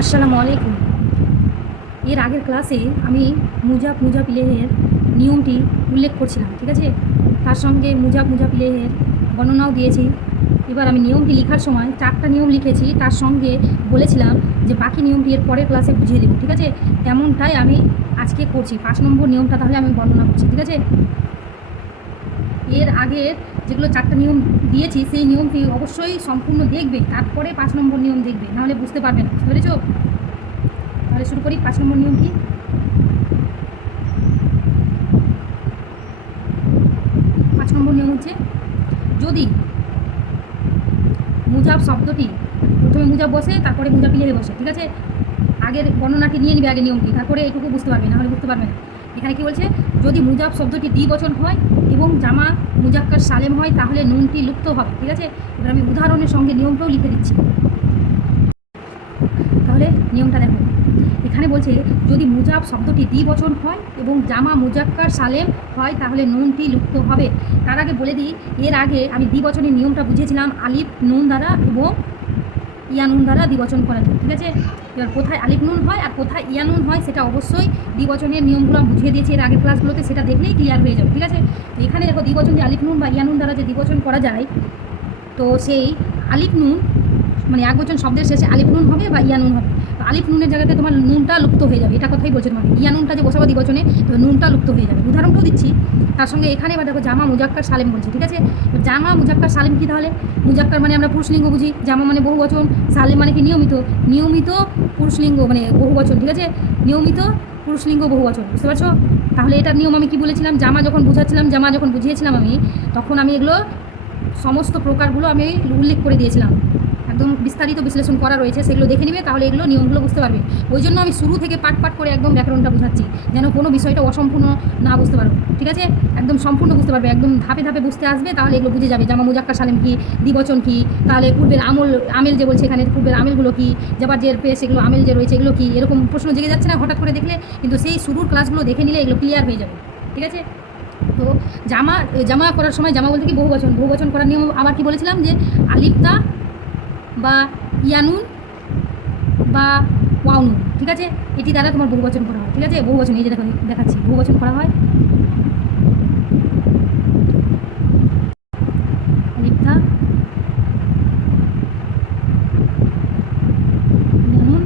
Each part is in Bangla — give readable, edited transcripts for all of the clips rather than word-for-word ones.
আসসালামু আলাইকুম। এর আগের ক্লাসে আমি মুজাফিলেহের নিয়মটি উল্লেখ করছিলাম, ঠিক আছে? তার সঙ্গে মুজাফিলেহের বর্ণনাও দিয়েছি। এবার আমি নিয়মটি লেখার সময় 4টা নিয়ম লিখেছি, তার সঙ্গে বলেছিলাম যে বাকি নিয়মটি এর পরের ক্লাসে বুঝিয়ে দেবো, ঠিক আছে? তেমনটাই আমি আজকে করছি। 5 নম্বর নিয়মটা তাহলে আমি বর্ণনা করছি, ঠিক আছে? এর আগের যেগুলো 4টা নিয়ম দিয়েছি সেই নিয়মটি অবশ্যই সম্পূর্ণ দেখবে, তারপরে 5 নম্বর নিয়ম দেখবে, নাহলে বুঝতে পারবে না। বুঝতে পেরেছো? তাহলে শুরু করি। 5 নম্বর নিয়ম কি? 5 নম্বর নিয়ম হচ্ছে, যদি মুজাব শব্দটি প্রথমে মুজাব বসে তারপরে মুজাফিলেহে বসে, ঠিক আছে? আগের বর্ণনাটি নিয়ে নিবে, আগে নিয়মটি, তারপরে এইটুকু বুঝতে পারবে, না হলে বুঝতে পারবে না। এখানে কি বলছে, যদি মুজাব শব্দটি দ্বিবচন হয় এবং জামা মুজাক্কার সালেম হয় তাহলে নুনটি লুপ্ত হবে, ঠিক আছে? এবার আমি উদাহরণের সঙ্গে নিয়মটাও লিখে দিচ্ছি। তাহলে নিয়মটা দেখো, এখানে বলছে যদি মুজাব শব্দটি দ্বিবচন হয় এবং জামা মুজাক্কার সালেম হয় তাহলে নুনটি লুপ্ত হবে। তার আগে বলে দিই, এর আগে আমি দ্বিবচনের নিয়মটা বুঝিয়েছিলাম আলিফ নুন দ্বারা এবং ইয়ানুন দ্বারা দ্বিবচন করা যায়, ঠিক আছে? এবার কোথায় আলিফ নুন হয় আর কোথায় ইয়ানুন হয় সেটা অবশ্যই দ্বিবচনের নিয়মগুলো আমি বুঝিয়ে দিয়েছি এর আগের ক্লাসগুলোতে, সেটা দেখলেই ক্লিয়ার হয়ে যাবে, ঠিক আছে? তো এখানে দেখো, দ্বিবচন যে আলিফ নুন বা ইয়ানুন দ্বারা যে দ্বিবচন করা যায়, তো সেই আলিফ নুন মানে এক বচন শব্দের শেষে আলিফ নুন হবে বা ইয়ানুন হবে। তো আলিফ নুনের জায়গাতে তোমার নুনটা লুপ্ত হয়ে যাবে, এটা কথাই বলছে তোমাকে। ইয়ানুনটা যে বসাবো দ্বিবচনে, তো নুনটা লুপ্ত হয়ে যাবে। উদাহরণটাও দিচ্ছি তার সঙ্গে। এখানে এবার দেখো, জামা মুজাক্কার সালেম বলছে, ঠিক আছে? জামা মুজাক্কার সালেম কি? তাহলে মুজাক্কার মানে আমরা পুরুষলিঙ্গ বুঝি, জামা মানে বহুবচন, সালেম মানে কি? নিয়মিত। নিয়মিত পুরুষলিঙ্গ মানে বহুবচন, ঠিক আছে? নিয়মিত পুরুষলিঙ্গ বহুবচন, বুঝতে পারছো? তাহলে এটার নিয়ম আমি কি বলেছিলাম? জামা যখন বুঝিয়েছিলাম আমি, তখন আমি এগুলো সমস্ত প্রকারগুলো আমি উল্লেখ করে দিয়েছিলাম। একদম বিস্তারিত বিশ্লেষণ করা রয়েছে, সেগুলো দেখে নিবে, তাহলে এগুলো নিয়মগুলো বুঝতে পারবে। ওই জন্য আমি শুরু থেকে পাট করে একদম ব্যাকরণটা বোঝাচ্ছি, যেন কোনো বিষয়টা অসম্পূর্ণ না বুঝতে পারো, ঠিক আছে? একদম সম্পূর্ণ বুঝতে পারবে, একদম ধাপে ধাপে বুঝতে আসবে, তাহলে এগুলো বুঝে যাবে। জামা মুজাক্কার সালেম কি, দ্বিবচন কি, তাহলে পূর্বের আমেল যে বলছে এখানে, পূর্বের আমেলগুলো কি, যাবার যে পেশ এগুলো আমেল যে রয়েছে এগুলো কি, এরকম প্রশ্ন জেগে যাচ্ছে না হঠাৎ করে দেখলে? কিন্তু সেই শুরুর ক্লাসগুলো দেখে নিলে এগুলো ক্লিয়ার হয়ে যাবে, ঠিক আছে? তো জামা করার সময়, জামা বলতে কি বহুবচন করার নিয়ম আবার কি বলেছিলাম, যে আলিফতা বা ইয়ানুন বা ওয়াউনুন, ঠিক আছে? এটি দ্বারা তোমার বহুবচন করা হয়, ঠিক আছে? বহুবচন, এই যে দেখো দেখাচ্ছি, বহুবচন করা হয় আলিফতা ইয়ানুন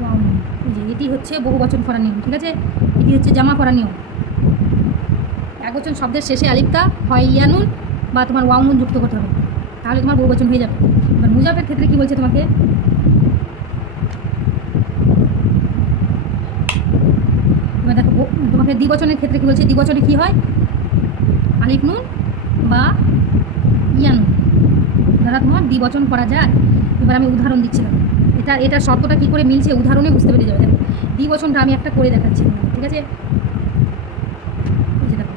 ওয়াউনুন, এই যে এটি হচ্ছে বহুবচন করার নিয়ম, ঠিক আছে? এটি হচ্ছে জামা করার নিয়ম। একবচন শব্দের শেষে আলিফতা হয় ইয়ানুন বা তোমার ওয়াউনুন যুক্ত করতে হবে, তাহলে তোমার বহুবচন হয়ে যাবে। এবার মুজাফের ক্ষেত্রে কি বলছে তোমাকে, এবার দেখো তোমাকে দ্বিবচনের ক্ষেত্রে কী বলছে, দ্বিবচনে কী হয়? আলিফ নুন বা ইয়ানুন দ্বারা তোমার দ্বিবচন করা যায়। এবার আমি উদাহরণ দিচ্ছিলাম, এটা শর্তটা কী করে মিলছে উদাহরণে বুঝতে পেরে যাবে। দেখো, দ্বিবচনটা আমি একটা করে দেখাচ্ছি, ঠিক আছে? দেখো,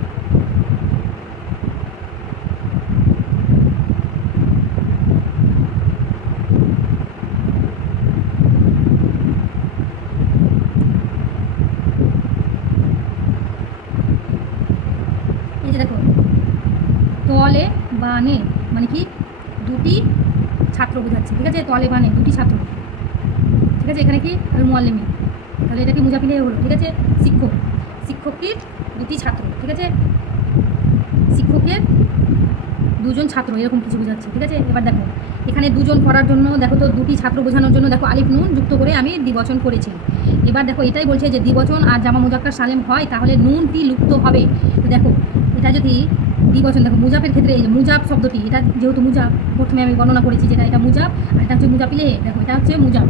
এই যে দেখো, তলে বানে মানে কি? দুটি ছাত্র বোঝাচ্ছে, ঠিক আছে? তলে বানে দুটি ছাত্র, ঠিক আছে? এখানে কি? আল মুআল্লিমিন, তাহলে এটা কি মুজাফিলে হলো, ঠিক আছে? শিক্ষকের দুটি ছাত্র, ঠিক আছে? শিক্ষকের দুজন ছাত্র, এরকম কিছু বোঝাচ্ছে, ঠিক আছে? এবার দেখো, এখানে দুজন করার জন্য দেখো, তো দুটি ছাত্র বোঝানোর জন্য দেখো আলিফ নুন যুক্ত করে আমি দ্বিবচন করেছি। এবার দেখো, এটাই বলছে যে দ্বিবচন আর জামা মুজাক্কার সালেম হয় তাহলে নুনটি লুপ্ত হবে। তো দেখো, এটা যদি দ্বিবচন, দেখো মুজাফের ক্ষেত্রে এই যে মুজাব শব্দটি, এটা যেহেতু মুজাব, প্রথমে আমি বর্ণনা করেছি যেটা এটা মুজাব, আর এটা হচ্ছে মুজাফিলে। দেখো, এটা হচ্ছে মুজাব,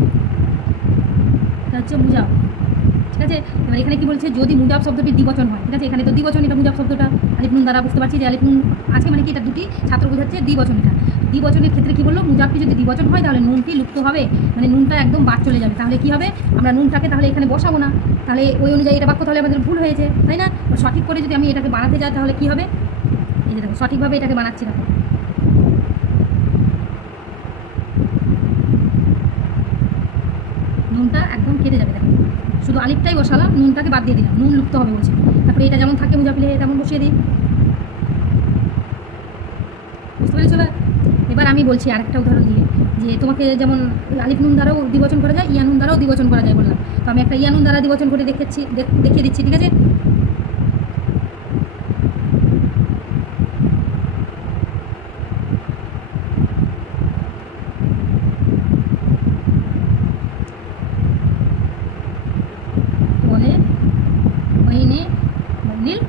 ঠিক আছে? এবার এখানে কি বলছে, যদি মুজাব শব্দটি দ্বিবচন হয়, ঠিক আছে? এখানে তো দ্বিবচন, এটা মুজাব শব্দটা আলিফ নুন দ্বারা বুঝতে পারছি যে আলিফ নুন আছে মানে কি, এটা দুটি ছাত্র বোঝাচ্ছে, দ্বিবচন। এটা দ্বিবচনের ক্ষেত্রে কি বললো, মুজাবটি যদি দ্বিবচন হয় তাহলে নুনটি লুপ্ত হবে, মানে নুনটা একদম বাদ চলে যাবে। তাহলে কি হবে, আমরা নুনটাকে তাহলে এখানে বসাবো না, তাহলে ওই অনুযায়ী এটা বাক্য তাহলে আমাদের ভুল হয়েছে, তাই না? সঠিক করে যদি আমি এটাকে বানাতে যাই তাহলে কি হবে, এই যে দেখো সঠিকভাবে এটাকে বানাচ্ছি, দেখো নুনটা একদম কেটে যাবে। দেখো, শুধু আলিফটাই বসালাম, নুনটাকে বাদ দিয়ে দিলাম, নুন লুপ্ত হবে বলছে। তারপরে এটা যেমন থাকে মুজাফিলে তেমন বসিয়ে দিই, বুঝতে পেরেছো? এবার আমি বলছি আরেকটা উদাহরণ দিয়ে, যে তোমাকে যেমন আলিফ নুন দ্বারাও দ্বিবচন করা যায়, ইয়া নুন দ্বারাও দ্বিবচন করা যায় বললাম। তো আমি একটা ইয়া নুন দ্বারা দ্বিবচন করে দেখিয়ে দিচ্ছি, ঠিক আছে? বলে ওয়াইনে মল্লিল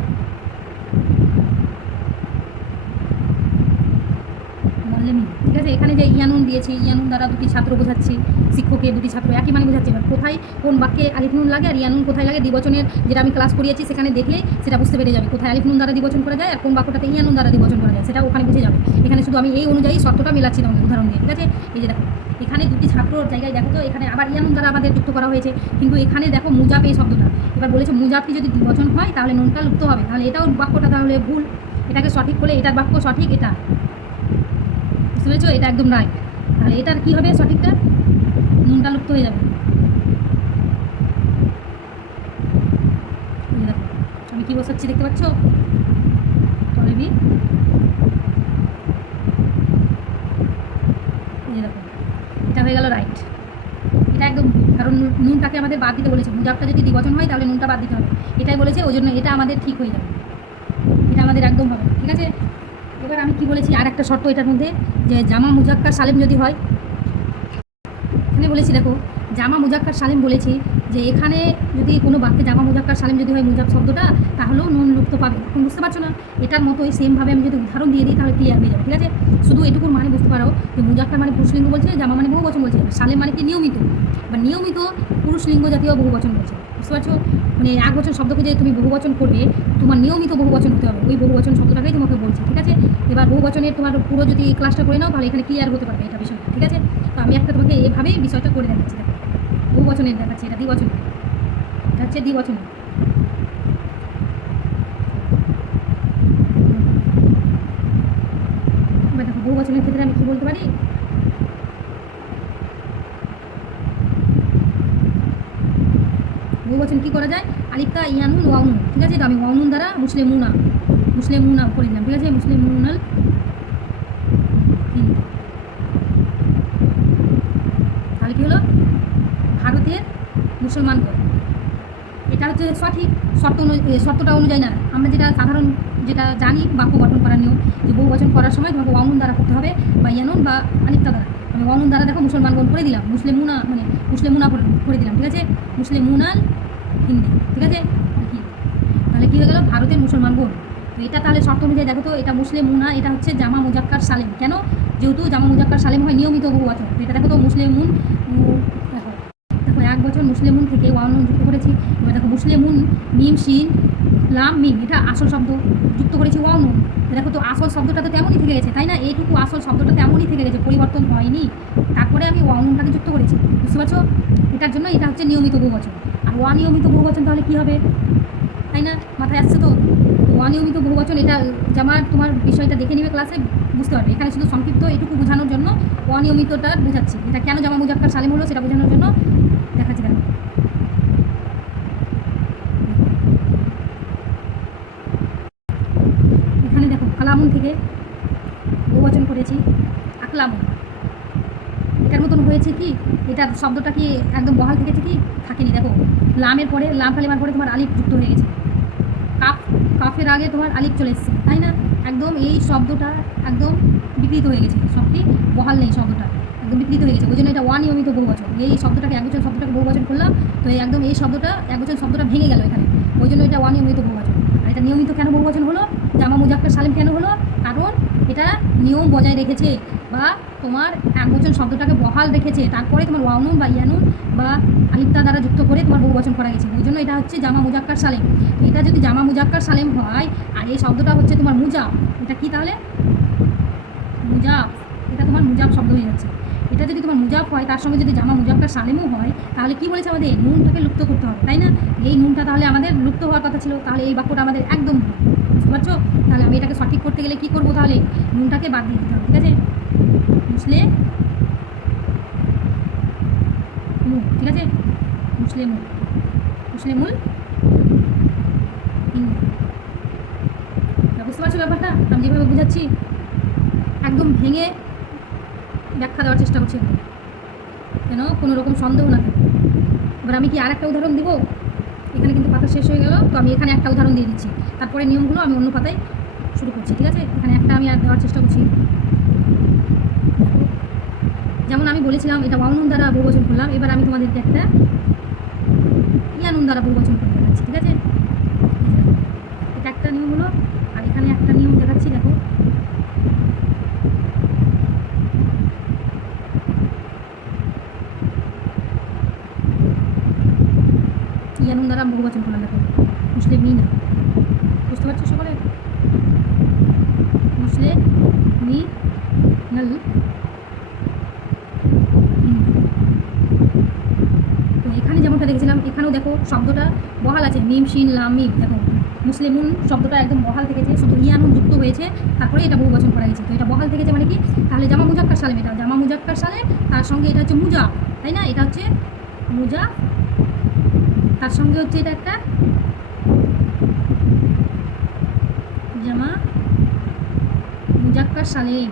মল্লেমি, ঠিক আছে? এখানে যে ইয়ানুন দিয়েছি, ইয়ানুন দ্বারা দুটি ছাত্র বোঝাচ্ছি, শিক্ষকে দুটি ছাত্র একই মানে বোঝাচ্ছে। এবার কোথায় কোন বাক্যে আলিফ নুন লাগে আর ইয়ানুন কোথায় লাগে, দ্বিবচনের যেটা আমি ক্লাস করিয়েছি সেখানে দেখলে সেটা বুঝতে পেরে যাবে কোথায় আলিফ নুন দ্বারা দ্বিবচন করা যায় আর কোন বাক্যটাতে ইয়ানুন দ্বারা দ্বিবচন করা যায়, সেটা ওখানে বুঝে যাবে। এখানে শুধু আমি এই অনুযায়ী শর্তটা মেলাচ্ছি তোমাকে উদাহরণ দিয়ে, ঠিক আছে? এই যে দেখো এখানে দুটি ছাত্রর জায়গায় দেখো, তো এখানে আবার ইয়ানুন দ্বারা আমাদের যুক্ত করা হয়েছে, কিন্তু এখানে দেখো মুজাব এই শব্দটা। এবার বলেছে মুজাবটি যদি দ্বিবচন হয় তাহলে নুনটা লুপ্ত হবে, তাহলে এটাও বাক্যটা তাহলে ভুল। এটাকে সঠিক করলে এটার বাক্য সঠিক, এটা বুঝতে পেরেছো? এটা একদম রাইট। তাহলে এটার কী হবে সঠিকটা? নুনটা লুপ্ত হয়ে যাবে। দেখো আমি কী বসাচ্ছি দেখতে পাচ্ছ? তলেবি, এই যে দেখো এটা হয়ে গেল রাইট। এটা একদম ভুল, কারণ নুনটাকে আমাদের বাদ দিতে বলেছে। মুজাবটা যদি দ্বিবচন হয় তাহলে নুনটা বাদ দিতে হবে, এটাই বলেছে। ওই জন্য এটা আমাদের ঠিক হয়ে যাবে, এটা আমাদের একদম হবে, ঠিক আছে? এবার আমি কি বলেছি আর একটা শর্ত এটার মধ্যে, যে জামা মুজাক্কার সালেম যদি হয়। এখানে বলেছি দেখো জামা মুজাক্কার সালেম বলেছি যে এখানে যদি কোনো বাক্যে জামা মুজাক্কার সালেম যদি হয় মুজাব শব্দটা, তাহলেও নুন লুপ্ত পাবে। এখন বুঝতে পারছো না? এটার মতোই সেমভাবে আমি যদি উদাহরণ দিয়ে দিই তাহলে ক্লিয়ার হয়ে যাবে, ঠিক আছে? শুধু এটুকুর মানে বুঝতে পারো যে মুজাক্কার মানে পুরুষলিঙ্গ বলছে, জামা মানে বহুবচন বলছে, সালেম মানে কি নিয়মিত বা নিয়মিত পুরুষলিঙ্গ জাতীয় বহুবচন বলছে। বুঝতে পারছো? মানে এক বচন শব্দকে যে তুমি বহুবচন করবে, তোমার নিয়মিত বহুবচন হতে হবে, ওই বহুবচন শব্দটাকেই তোমাকে বলছে, ঠিক আছে? এবার বহুবচনের তোমার পুরো যদি ক্লাসটা করে নাও তাহলে এখানে ক্লিয়ার হতে পারবে এটা বিষয়টা, ঠিক আছে? তো আমি একটা তোমাকে এভাবেই বিষয়টা করে দেখাচ্ছি। দেখো বহুবচনের দেখাচ্ছি, এটা দ্বিবচন, এটা হচ্ছে দ্বিবচন। এবার দেখো বহুবচনের ক্ষেত্রে আমি কী বলতে পারি? বহুবচন কী করা যায়? আলিফতা ইয়ানুন ওয়াউনুন, ঠিক আছে? তো আমি ওয়াউনুন দ্বারা মুসলিমুনা করে দিলাম, ঠিক আছে? মুসলিমুনাল হিন্দ। তাহলে কী হলো? ভারতের মুসলমানগণ। এটা হচ্ছে সঠিক শর্তটা অনুযায়ী না, আমরা যেটা সাধারণ যেটা জানি বাক্য গঠন করার নিয়ম, যে বহুবচন করার সময় তোমাকে ওয়াউনুন দ্বারা করতে হবে বা ইয়ানুন বা আলিফতা দ্বারা। আমি ওয়াউনুন দ্বারা দেখো মুসলমানগণ করে দিলাম, মুসলিমুনা মানে মুসলিমুনা করে দিলাম, ঠিক আছে? মুসলিমুনাল হিন্দি, ঠিক আছে? তাহলে কী হয়ে গেল? ভারতের মুসলমানগণ। তো এটা তাহলে শর্ত অনুযায়ী দেখো তো, এটা মুসলিমুনা, এটা হচ্ছে জামা মুজাক্কার সালেম। কেন? যেহেতু জামা মুজাক্কার সালেম হয় নিয়মিত বহুবচন। তো এটা দেখো তো মুসলিমুন, দেখো দেখো এক বছর মুসলিমুন থেকে ওয়াউনুন যুক্ত করেছি। এবার দেখো মুসলিমুন মিম শিন লাম মিম, এটা আসল শব্দ, যুক্ত করেছি ওয়াউনুন। দেখো তো আসল শব্দটা তো তেমনই থেকে গেছে, তাই না? এইটুকু আসল শব্দটা তেমনই থেকে গেছে, পরিবর্তন হয়নি। তারপরে আমি ওয়াউনুনটাকে যুক্ত করেছি, বুঝতে পারছো? এটার জন্য এটা হচ্ছে নিয়মিত বহুবচন। আর অনিয়মিত বহুবচন তাহলে কী হবে, তাই না? মাথায় আসছে তো? অনিয়মিত বহুবচন, এটা জামার তোমার বিষয়টা দেখে নিবে ক্লাসে, বুঝতে পারবে। এখানে শুধু সংক্ষিপ্ত এটুকু বোঝানোর জন্য অনিয়মিতটা বোঝাচ্ছি। এটা কেন জামা মুজাক্কার সালেম হলো সেটা বোঝানোর জন্য দেখাচ্ছি। দেখো এখানে দেখো কালামুন থেকে বহুবচন করেছি আকলামুন। এটার মতন হয়েছে কি? এটার শব্দটা কি একদম বহাল থেকেছে কি? থাকেনি। দেখো লামের পরে, লাম কালিমার পরে তোমার আলিফ যুক্ত হয়ে গেছে, কাফের আগে তোমার আলিফ চলে এসেছে, তাই না? একদম এই শব্দটা একদম বিকৃত হয়ে গেছে, শব্দটি বহাল নেই, শব্দটা একদম বিকৃত হয়ে গেছে। ওই জন্য এটা অনিয়মিত বহুবচন। এই শব্দটাকে একবচন শব্দটাকে বহুবচন করলাম, তো একদম এই শব্দটা একবচন শব্দটা ভেঙে গেল এখানে, ওই জন্য এটা অনিয়মিত বহুবচন। আর এটা নিয়মিত কেন বহুবচন হলো? জামা মুজাক্কার সালেম কেন হলো? কারণ এটা নিয়ম বজায় রেখেছে বা তোমার একবচন শব্দটাকে বহাল রেখেছে, তারপরে তোমার ওয়াউনুন বা ইয়ানুন বা আলিফতা দ্বারা যুক্ত করে তোমার বহুবচন করা গেছে, ওই জন্য এটা হচ্ছে জামা মুজাক্কার সালেম। এটা যদি জামা মুজাক্কার সালেম হয় আর এই শব্দটা হচ্ছে তোমার মুজাব, এটা কি তাহলে? মুজাব, এটা তোমার মুজাব শব্দ হয়ে যাচ্ছে। এটা যদি তোমার মুজাব হয় তার সঙ্গে যদি জামা মুজাক্কার সালেমও হয়, তাহলে কি বলেছে আমাদের? নুনটাকে লুপ্ত করতে হবে, তাই না? এই নুনটা তাহলে আমাদের লুপ্ত হওয়ার কথা ছিল, তাহলে এই বাক্যটা আমাদের একদম ভুল, বুঝতে পারছো? তাহলে আমি এটাকে সঠিক করতে গেলে কী করবো? তাহলে নুনটাকে বাদ দিয়ে দিতে হবে, ঠিক আছে? মুসলিম, ঠিক আছে? মুসলিমুল হিন্দু। বুঝতে পারছো ব্যাপারটা আমি যেভাবে বুঝাচ্ছি? একদম ভেঙে ব্যাখ্যা দেওয়ার চেষ্টা করছি আমি, যেন কোনো রকম সন্দেহ না থাকে। এবার আমি কি আর একটা উদাহরণ দিব? এখানে কিন্তু পাতা শেষ হয়ে গেল, তো আমি এখানে একটা উদাহরণ দিয়ে দিচ্ছি, তারপরে নিয়মগুলো আমি অন্য পাতায় শুরু করছি, ঠিক আছে? এখানে একটা আমি আর দেওয়ার চেষ্টা করছি। যেমন আমি বলেছিলাম এটা ওয়াউনুন দ্বারা বহুবচন করলাম, এবার আমি তোমাদেরকে একটা ইয়ানুন দ্বারা বহুবচন করে দেখাচ্ছি, ঠিক আছে? এটা একটা নিয়ম হলো, আর এখানে একটা নিয়ম দেখাচ্ছি, দেখো। ইয়ানুন দ্বারা বহুবচন করলাম, দেখো মুসলিমিনা, বুঝতে পারছো সকলে? মুসলিমিনাল। তো এখানে যেমনটা দেখেছিলাম, এখানেও দেখো শব্দটা বহাল আছে, মিম শিন লাম মিম, দেখো মুসলিমুন শব্দটা একদম বহাল থেকেছে, শুধু ইয়ানুন যুক্ত হয়েছে, তারপরে এটা বহুবচন করা গেছে। তো এটা বহাল থেকেছে মানে কি? তাহলে জামা মুজাক্কার সালেম, এটা জামা মুজাক্কার সালেম, তার সঙ্গে এটা হচ্ছে মুজা, তাই না? এটা হচ্ছে মুজা, তার সঙ্গে হচ্ছে এটা একটা জামা মুজাক্কার সালেম,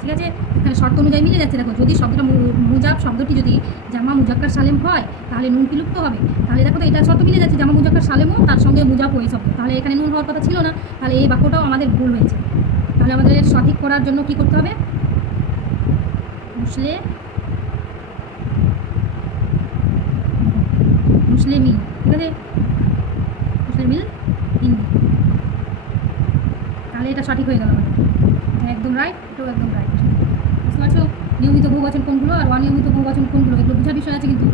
ঠিক আছে? এখানে শর্ত অনুযায়ী মিলে যাচ্ছে, দেখো যদি শব্দটা মুজাব শব্দটি যদি জামা মুজাক্কার সালেম হয় তাহলে নুন কি লুপ্ত হবে? তাহলে দেখো তো এটা শর্ত মিলে যাচ্ছে, জামা মুজাক্কার সালেমও তার সঙ্গে মুজাব ওই শব্দ, তাহলে এখানে নুন হওয়ার কথা ছিল না, তাহলে এই বাক্যটাও আমাদের ভুল হয়েছে। তাহলে আমাদের সঠিক করার জন্য কি করতে হবে? মুসলিমি, ঠিক আছে? মুসলিমিল হিন্দি, তাহলে এটা সঠিক হয়ে গেল আমাদের, একদম রাইট, এটাও একদম রাইট। বুঝতে পারছো নিয়মিত বহুবচন কোনগুলো আর অনিয়মিত বহুবচন কোনগুলো, এগুলো বোঝার বিষয় আছে কিন্তু।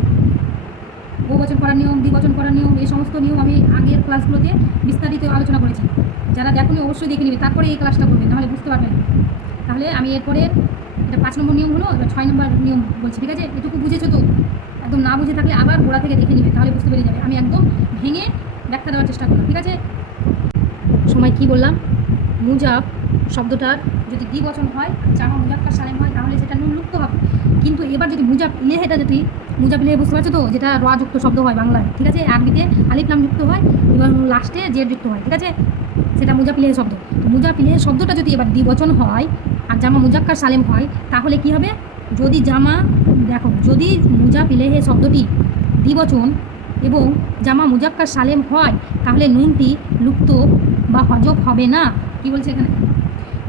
বহুবচন করার নিয়ম, দ্বিবচন করার নিয়ম, এই সমস্ত নিয়ম আমি আগের ক্লাসগুলোতে বিস্তারিত আলোচনা করেছি, যারা দেখুন অবশ্যই দেখে নিবে, তারপরে এই ক্লাসটা করবে, নাহলে বুঝতে পারবে না। তাহলে আমি এরপরে এটা 5 নম্বর নিয়ম হলো, এবার 6 নম্বর নিয়ম বলছি, ঠিক আছে? এটুকু বুঝেছো তো? একদম না বুঝে থাকলে আবার গোড়া থেকে দেখে নিবে, তাহলে বুঝতে পেরে যাবে। আমি একদম ভেঙে ব্যাখ্যা দেওয়ার চেষ্টা করলাম, ঠিক আছে? সময় কি বললাম? মুজাব শব্দটার যদি দ্বিবচন হয়, জামা মুজাক্কার সালেম হয়, তাহলে সেটা নুন লুপ্ত হবে। কিন্তু এবার যদি মুজাব ইলেহেটা যদি মুজাব ইলেহে, বুঝতে পারছো তো? যেটা র যুক্ত শব্দ হয় বাংলায়, ঠিক আছে? আরবিতে আলিফ লাম যুক্ত হয় এবং লাস্টে জেড যুক্ত হয়, ঠিক আছে? সেটা মুজাব ইলেহে শব্দ। তো মুজাব ইলেহে শব্দটা যদি এবার দ্বিবচন হয় আর জামা মুজাক্কার সালেম হয়, তাহলে কি হবে? যদি জামা, দেখো যদি মুজাব ইলেহে শব্দটি দ্বিবচন এবং জামা মুজাক্কার সালেম হয়, তাহলে নুনটি লুপ্ত বা হজব হবে না। কি বলছে এখানে?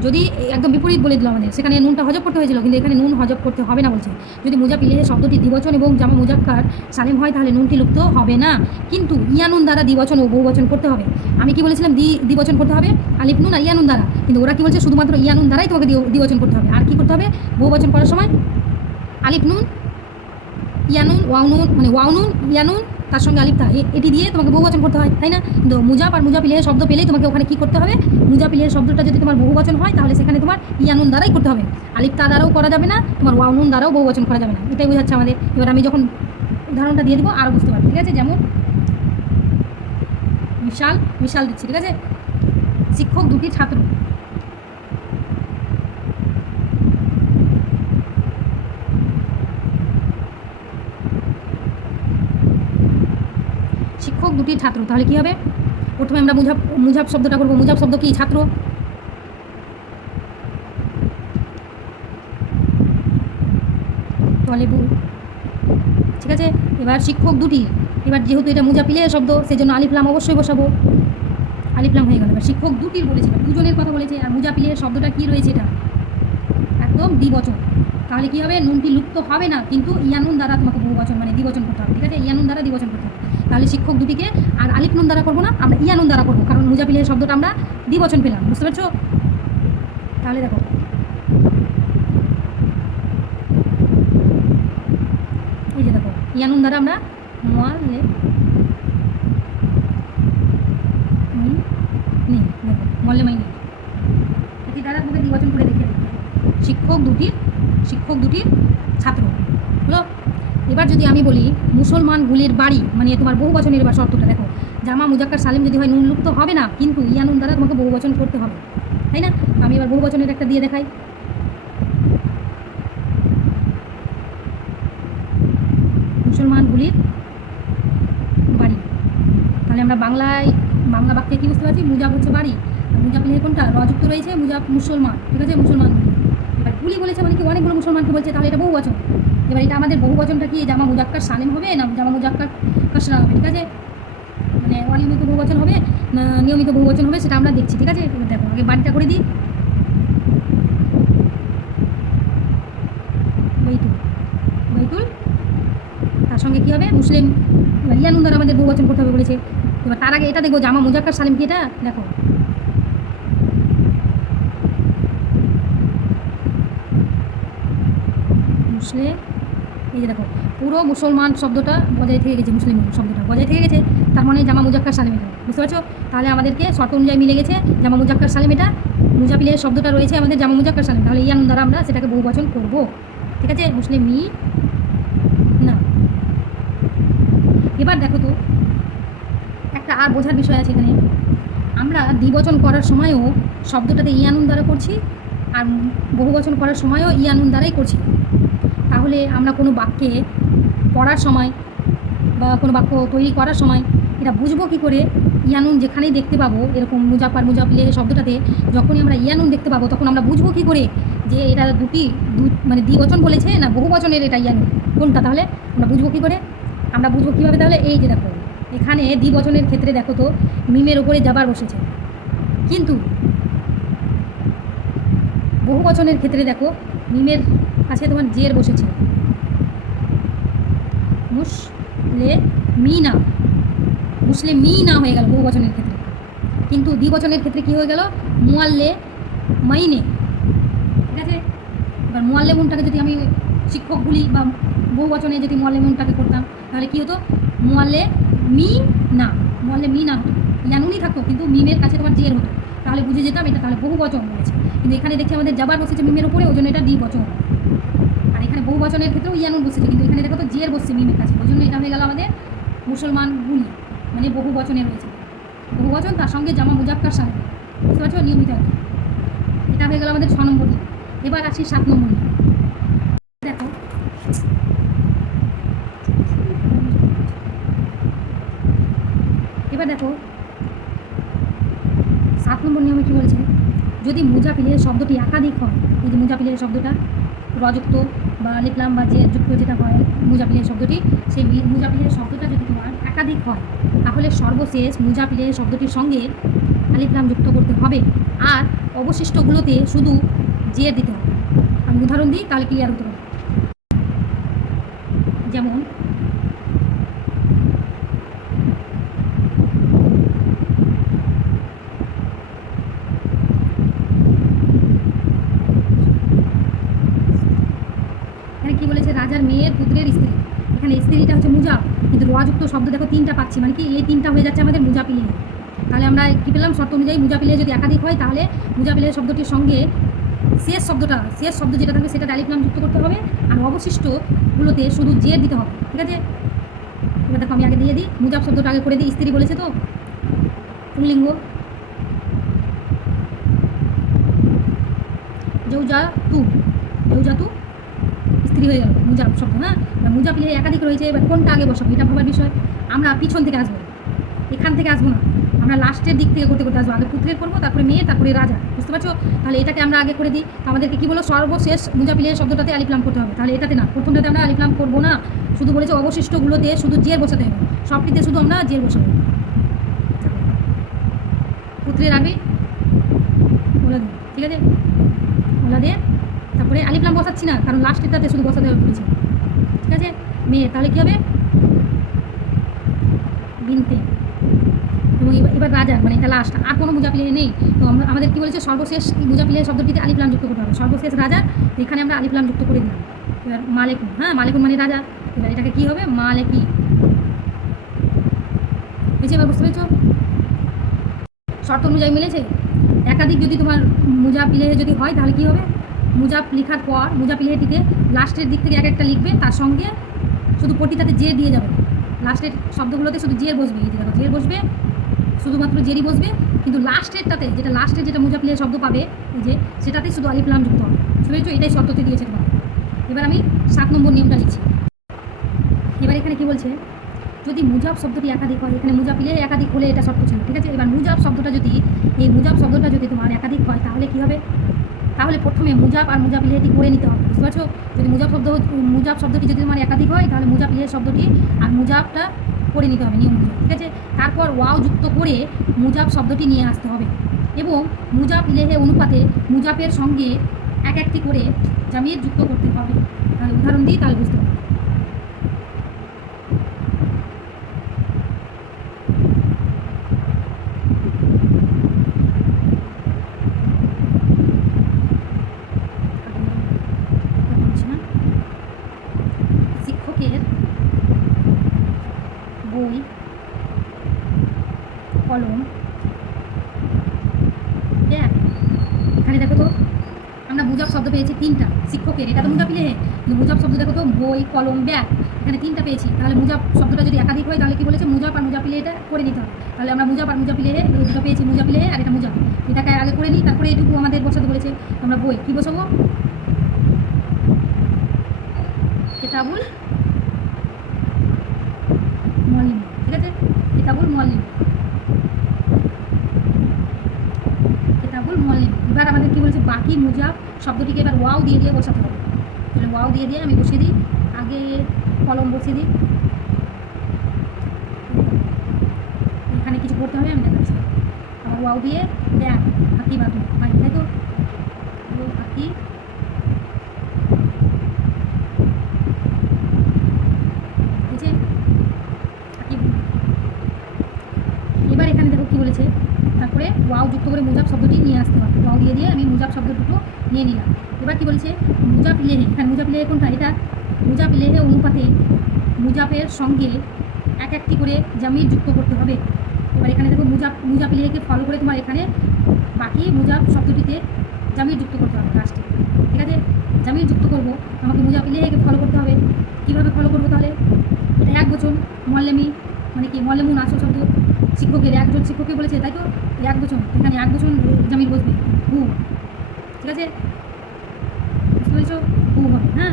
যদি একদম বিপরীত বলে দিল আমাদের, সেখানে নুনটা হজব করতে হয়েছিল, কিন্তু এখানে নুন হজব করতে হবে না বলছে। যদি মুজাব ইলেহে শব্দটি দ্বিবচন এবং জামা মুজাক্কার সালেম হয়, তাহলে নুনটি লুপ্ত হবে না, কিন্তু ইয়ানুন দ্বারা দ্বিবচন ও বহুবচন করতে হবে। আমি কি বলেছিলাম? দ্বিবচন করতে হবে আলিফ নুন আর ইয়ানুন দ্বারা, কিন্তু ওরা কি বলছে? শুধুমাত্র ইয়ানুন দ্বারাই তোমাকে দ্বিবচন করতে হবে। আর কি করতে হবে? বহুবচন করার সময় আলিফ নুন ইয়ানুন ওয়াউনুন, মানে ওয়াউনুন ইয়ানুন তার সঙ্গে আলিফ তা, এটি দিয়ে তোমাকে বহুবচন করতে হয়, তাই না? কিন্তু মুজাব আর মুজাব ইলেহে শব্দ পেলেই তোমাকে ওখানে কি করতে হবে? মুজাব ইলেহে শব্দটা যদি তোমার বহুবচন হয়, তাহলে সেখানে তোমার ইয়ানুন দ্বারাই করতে হবে, আলিফ তা দ্বারাও করা যাবে না, তোমার ওয়াউনুন দ্বারাও বহুবচন করা যাবে না। এটাই বোঝাচ্ছে আমাদের। এবার আমি যখন উদাহরণটা দিয়ে দেবো আরও বুঝতে পারবে, ঠিক আছে? যেমন মিশাল দিচ্ছি, ঠিক আছে? শিক্ষক দুটি ছাত্র, শিক্ষক দুটি ছাত্র, তাহলে কি হবে? প্রথমে আমরা মুজাব শব্দটা করবো। মুজাব শব্দ কি? ছাত্র, তলেবু, ঠিক আছে? এবার শিক্ষক দুটি, এবার যেহেতু এটা মুজাব ইলেহে শব্দ, সেই জন্য আলিফ লাম অবশ্যই বসাবো, আলিফ লাম হয়ে গেল। এবার শিক্ষক দুটির বলেছে, দুজনের কথা বলেছে, আর মুজাব ইলেহে শব্দটা কি রয়েছে? এটা একদম দ্বিবচন, তাহলে কি হবে? নুনটি লুপ্ত হবে না, কিন্তু ইয়ানুন দ্বারা তোমাকে বহুবচন মানে দ্বিবচন করতে হবে, ঠিক আছে? ইয়ানুন দ্বারা দ্বিবচন করতে হবে। তাহলে শিক্ষক দুটিকে আর আলিফ নুন দ্বারা করবো না, আমরা ইয়ানুন দ্বারা করবো, কারণ মুজাব ইলেহে শব্দটা আমরা দ্বিবচন পেলাম, বুঝতে পারছো? তাহলে দেখো এই যে দেখো ইয়ানুন দ্বারা আমরা মোয়ালে নেই, দেখো মল্লে মাই নেই, এটি দ্বারা তোমাকে দ্বিবচন করে দেখে দিতে হবে। শিক্ষক দুটির ছাত্র হলো। এবার যদি আমি বলি মুসলমানগুলির বাড়ি, মানে তোমার বহুবচনের এবার শর্তটা দেখো, জামা মুজাক্কার সালেম যদি হয় নুন লুপ্ত হবে না, কিন্তু ইয়ানুন দ্বারা তোমাকে বহুবচন করতে হবে, তাই না? আমি এবার বহুবচনের একটা দিয়ে দেখাই। মুসলমানগুলির বাড়ি, তাহলে আমরা বাংলা বাক্যে কী বুঝতে পারছি? মুজাব হচ্ছে বাড়ি, আর মুজাব ইলেহে কোনটা? রযুক্ত রয়েছে, মুজাব মুসলমান, ঠিক আছে? মুসলমান। এবার গুলি বলেছে মানে কি অনেকগুলো মুসলমানকে বলছে, তাহলে এটা বহু বচন। এবার এটা আমাদের বহু বচনটা কি জামা মুজাক্কার সালেম হবে না জামা মুজাক্কার কাসরা হবে, ঠিক আছে? মানে অনিয়মিত বহু বচন হবে না নিয়মিত বহু বচন হবে সেটা আমরা দেখছি, ঠিক আছে? এবার দেখো আগে বাড়িটা করে দিই। বাইতুল, বাইতুল তার সঙ্গে কী হবে মুসলিম। এবার ইয়ানুন দ্বারা আমাদের বহু বচন করতে হবে বলেছে। এবার তার আগে এটা দেখবো জামা মুজাক্কার সালেম কি, এটা দেখো মুসলিম। এই যে দেখো পুরো মুসলমান শব্দটা বজায় থেকে গেছে, মুসলিম শব্দটা বজায় থেকে গেছে, তার মানে জামা মুজাক্কার সালেম এটা, বুঝতে পারছো? তাহলে আমাদেরকে শর্ত অনুযায়ী মিলে গেছে জামা মুজাক্কার সালেম, এটা মুজাপিলের শব্দটা রয়েছে আমাদের জামা মুজাক্কার সালেম, তাহলে ইয়ানুন দ্বারা আমরা সেটাকে বহু বচন করবো, ঠিক আছে? মুসলিম মি না। এবার দেখো তো একটা আর বোঝার বিষয় আছে এখানে, আমরা দ্বিবচন করার সময়ও শব্দটাতে ইয়ানুন দ্বারা করছি আর বহুবচন করার সময়ও ইয়ানুন দ্বারাই করছি। তাহলে আমরা কোনো বাক্যে পড়ার সময় বা কোনো বাক্য তৈরি করার সময় এটা বুঝবো কী করে? ইয়ানুন যেখানেই দেখতে পাবো এরকম মুজাফার মুজাফিলে শব্দটাতে যখনই আমরা ইয়ানুন দেখতে পাবো তখন আমরা বুঝবো কী করে যে এটা মানে দ্বিবচন বলেছে না বহুবচনের এটা ইয়ানুন কোনটা? তাহলে আমরা বুঝবো কী করে? আমরা বুঝবো কীভাবে? তাহলে এই যে দেখো এখানে দ্বিবচনের ক্ষেত্রে দেখো তো মিমের ওপরে জাবার বসেছে, কিন্তু বহুবচনের ক্ষেত্রে দেখো মিমের কাছে তোমার জের বসেছে, মুসলিমিনা, মুসলিমিনা হয়ে গেল বহুবচনের ক্ষেত্রে। কিন্তু দ্বিবচনের ক্ষেত্রে কি হয়ে গেল? মুআল্লে মাইনে, ঠিক আছে? এবার মুআল্লেমুনটাকে যদি আমি শিক্ষকগুলি বা বহুবচনে যদি মুআল্লেমুনটাকে করতাম তাহলে কী হতো? মুআল্লে মি না, মুআল্লে মি না হতো, ইয়ানুনই থাকতো কিন্তু মিমের কাছে তোমার জের হতো, তাহলে বুঝে যেতাম এটা তাহলে বহুবচন বলেছে। কিন্তু এখানে দেখছি আমাদের জাবার বসেছে মিমের উপরে, ওই জন্য এটা দ্বিবচন। আর এখানে বহুবচনের ক্ষেত্রেও ইয়ানুন বসেছে, কিন্তু এখানে দেখো তো জের বসছে মিমের কাছে, ওই জন্য এটা হয়ে গেল আমাদের মুসলমানগুলি, মানে বহুবচনে রয়েছে বহুবচন, তার সঙ্গে জামা মুজাক্কার সালেম, বুঝতে পারছো? নিয়মিত আর কি। এটা হয়ে গেল আমাদের 6 নম্বর নিয়ম। এবার আসি 7 নম্বর নিয়ম। দেখো এবার দেখো 7 নম্বর নিয়মে কী বলেছে? যদি মুজাফিলের শব্দটি একাধিক হয়, এই যে মুজাফিলের শব্দটা রযুক্ত বা লিখলাম বা যে যুক্ত যেটা হয় মুজাফিলের শব্দটি, সেই মুজাফিলের শব্দটা যদি তোমার একাধিক হয় তাহলে সর্বশেষ মুজাফিলের শব্দটির সঙ্গে আলিফলাম যুক্ত করতে হবে, আর অবশিষ্টগুলোতে শুধু জের দিতে হবে। আমি উদাহরণ দিই তাহলে ক্লিয়ার হতে পারে। যেমন এখানে কি বলেছে? রাজার মেয়ের পুত্রের স্ত্রী, এখানে স্ত্রীটা হচ্ছে মুজাব, কিন্তু রযুক্ত শব্দ দেখো 3টা পাচ্ছি, মানে কি এই 3টা হয়ে যাচ্ছে আমাদের মুজাপিলে। তাহলে আমরা কী পেলাম? শর্ত অনুযায়ী মুজাপিলে যদি একাধিক হয় তাহলে মুজাপিলের শব্দটির সঙ্গে শেষ শব্দ যেটা থাকবে সেটা আলিফলাম যুক্ত করতে হবে, আর অবশিষ্টগুলোতে শুধু জের দিতে হবে, ঠিক আছে? এবার দেখো আমি আগে দিয়ে দিই, মুজাব শব্দটা আগে করে দিই। স্ত্রী বলেছে তো পুংলিঙ্গ, জৌজাতু, জৌজাতু স্ত্রী হয়ে গেল মুজাব শব্দ। হ্যাঁ, মুজাপিলে একাধিক রয়েছে, এবার কোনটা আগে বসাবো এটা ভাবার বিষয়। আমরা পিছন থেকে আসবো, এখান থেকে আসবো না, আমরা লাস্টের দিক থেকে করতে করতে আসবো। আগে পুত্রের করবো, তারপরে মেয়ে, তারপরে রাজা, বুঝতে পারছো? তাহলে এটাকে আমরা আগে করে দিই। আমাদেরকে কী বলো? সর্বশেষ মুজাপিলের শব্দটাতে আলিফলাম করতে হবে, তাহলে এটাতে না, প্রথমটাতে আমরা আলিফলাম করবো না, শুধু বলেছে অবশিষ্টগুলোতে শুধু জের বসাতে হবে, সবটিতে শুধু আমরা জের বসাবো। পুত্রের আগে ওলাদে, ঠিক আছে? ওলাদে, তারপরে আলিফলাম বসাচ্ছি না কারণ লাস্টেরটাতে শুধু বসাতে হবে বলেছি, ঠিক আছে? মেয়ে, তাহলে কী হবে? বিনতে। এবং এবার রাজা, মানে এটা লাস্ট, আর কোনো মুজাপিলে নেই। তো আমাদের কী বলেছে? সর্বশেষ মুজাপিলের শব্দটিতে আলিফলাম যুক্ত করতে হবে, সর্বশেষ রাজা, এখানে আমরা আলিফলাম যুক্ত করে দিলাম। এবার মালেকুন, হ্যাঁ মালেকুন মানে রাজা, এবার এটাকে কী হবে? মালেকি, বুঝেছি? এবার বুঝতে পেরেছ? শর্ত অনুযায়ী মিলেছে। একাধিক যদি তোমার মুজাপিলে যদি হয় তাহলে কী হবে? মুজাপ লেখার পর মুজাপিলেটিতে লাস্টের দিক থেকে এক একটা লিখবে, তার সঙ্গে শুধু পটিটাতে জের দিয়ে যাবে, লাস্টের শব্দগুলোতে শুধু জের বসবে, এই যে দেখো জের বসবে, শুধুমাত্র জেরই বসবে, কিন্তু লাস্টেরটাতে যেটা মুজাপিলের শব্দ পাবে এই যে সেটাতে শুধু আলিফলাম যুক্ত হবে, বুঝতে পেরেছো? এটাই শর্ততে দিয়েছে তোমার। এবার আমি 7 নম্বর নিয়মটা লিখছি। এবার এখানে কি বলছে? যদি মুজাব শব্দটি একাধিক হয়, এখানে মুজাপিলে একাধিক হলে এটা শর্ত ছিল, ঠিক আছে? এবার মুজাব শব্দটা যদি তোমার একাধিক হয় তাহলে কী হবে? তাহলে প্রথমে মুজাব আর মুজাব ইলেহেটি করে নিতে হবে, বুঝতে পারছো? যদি মুজাব শব্দটি যদি তোমার একাধিক হয় তাহলে মুজাব ইলেহ শব্দটি আর মুজাবটা করে নিতে হবে নিয়ম অনুযায়ী, ঠিক আছে? তারপর ওয়াও যুক্ত করে মুজাব শব্দটি নিয়ে আসতে হবে এবং মুজাব ইলেহে অনুপাতে মুজাবের সঙ্গে এক একটি করে জামির যুক্ত করতে হবে। তাহলে উদাহরণ দিই, তাহলে বুঝতে পারবে। শিক্ষকের বই, কলম, ব্যাগ। এখানে দেখো তো আমরা মুজাব শব্দ পেয়েছি তিনটা। শিক্ষকের এটা তো মুজাব ইলেহে, কিন্তু মুজাব শব্দ দেখো তো বই, কলম, ব্যাগ, এখানে তিনটা পেয়েছি। তাহলে মুজাব শব্দটা যদি একাধিক হয় তাহলে কি বলেছে মুজাব আর মুজাব ইলেহে এটা করে নিতে হবে। তাহলে আমরা মুজাব আর মুজাব ইলেহে এই দুটো পেয়েছি, মুজাব ইলেহে আর এটা মুজাব, এটাকে আগে করে নিই। তারপরে এটুকু আমাদের বসাতে বলেছে, আমরা বই কি বসাবো? কিতাবুল মুআল্লিম, ঠিক আছে? কিতাবুল মুআল্লিম, কিতাবুল মুআল্লিম। এবার আমাদের কি বলেছে বাকি মুজাব শব্দটিকে এবার ওয়াও দিয়ে দিয়ে বসাতে হবে। তাহলে ওয়াও দিয়ে দিয়ে আমি বসিয়ে দিই, আগে কলম বসিয়ে দিই। এখানে কিছু করতে হবে আমি দেখাচ্ছি। আবার ওয়াও দিয়ে ব্যাগ, হাতি বাদু, তাই তো? হাতি বুঝে হাতি। এবার এখানে দেখো কি বলেছে, তারপরে ওয়াও যুক্ত করে মুজাব শব্দটি নিয়ে আসতে হবে। ওয়াও দিয়ে দিয়ে আমি মুজাব শব্দ দুটো নিয়ে নিলাম। এবার কি বলেছে মুজাব ইলেহে, এখানে মুজাব ইলেহে কোনটা? এটা মুজাব ইলেহে অনুপাতে মুজাবের সঙ্গে এক একটি করে জামির যুক্ত করতে হবে। এবার এখানে দেখো মুজাব ইলেহেকে ফলো করে তোমার এখানে বাকি মুজাব শব্দটিতে জামির যুক্ত করতে হবে লাস্টে, ঠিক আছে? জামির যুক্ত করবো, আমাকে মুজাব ইলেহেকে ফলো করতে হবে। কীভাবে ফলো করবো? তাহলে এটা এক বচন, মুআল্লিমি মানে কি? মুআল্লিমুন আসল শব্দ, শিক্ষকের একজন শিক্ষককে বলেছে, তাই তো? এক বচন, এখানে এক বচন জামির বসবে হু, ঠিক আছে? বুঝতে পেরেছো? হু হবে, হ্যাঁ।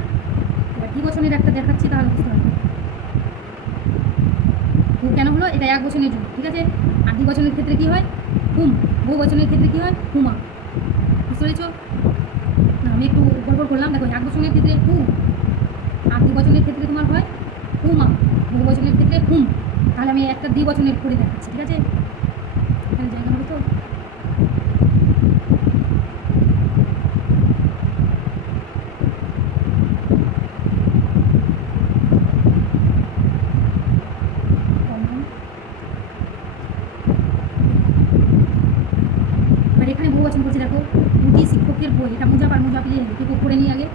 এবার দ্বিবচনের একটা দেখাচ্ছি, তাহলে বুঝতে পারবে হু কেন হলো। এটা এক বচনের জন্য, ঠিক আছে? আর দ্বিবচনের ক্ষেত্রে কি হয়? হুম। বহু বচনের ক্ষেত্রে কি হয়? হুমা। বুঝতে পেরেছো? না আমি একটু গড়বড় করলাম। দেখো এক বচনের ক্ষেত্রে হু, আর দ্বিবচনের ক্ষেত্রে তোমার হয় হুমা, বহু বচনের ক্ষেত্রে হুম। তাহলে আমি একটা দ্বিবচনের করে দেখাচ্ছি, ঠিক আছে? এখানে জায়গা হবে তো? এবার এখানে বহু বচন করছি, দেখো দুটি শিক্ষকের বই, এটা মুজাব আর মুজাব ইলেহে, এটুকু করে নিই আগে।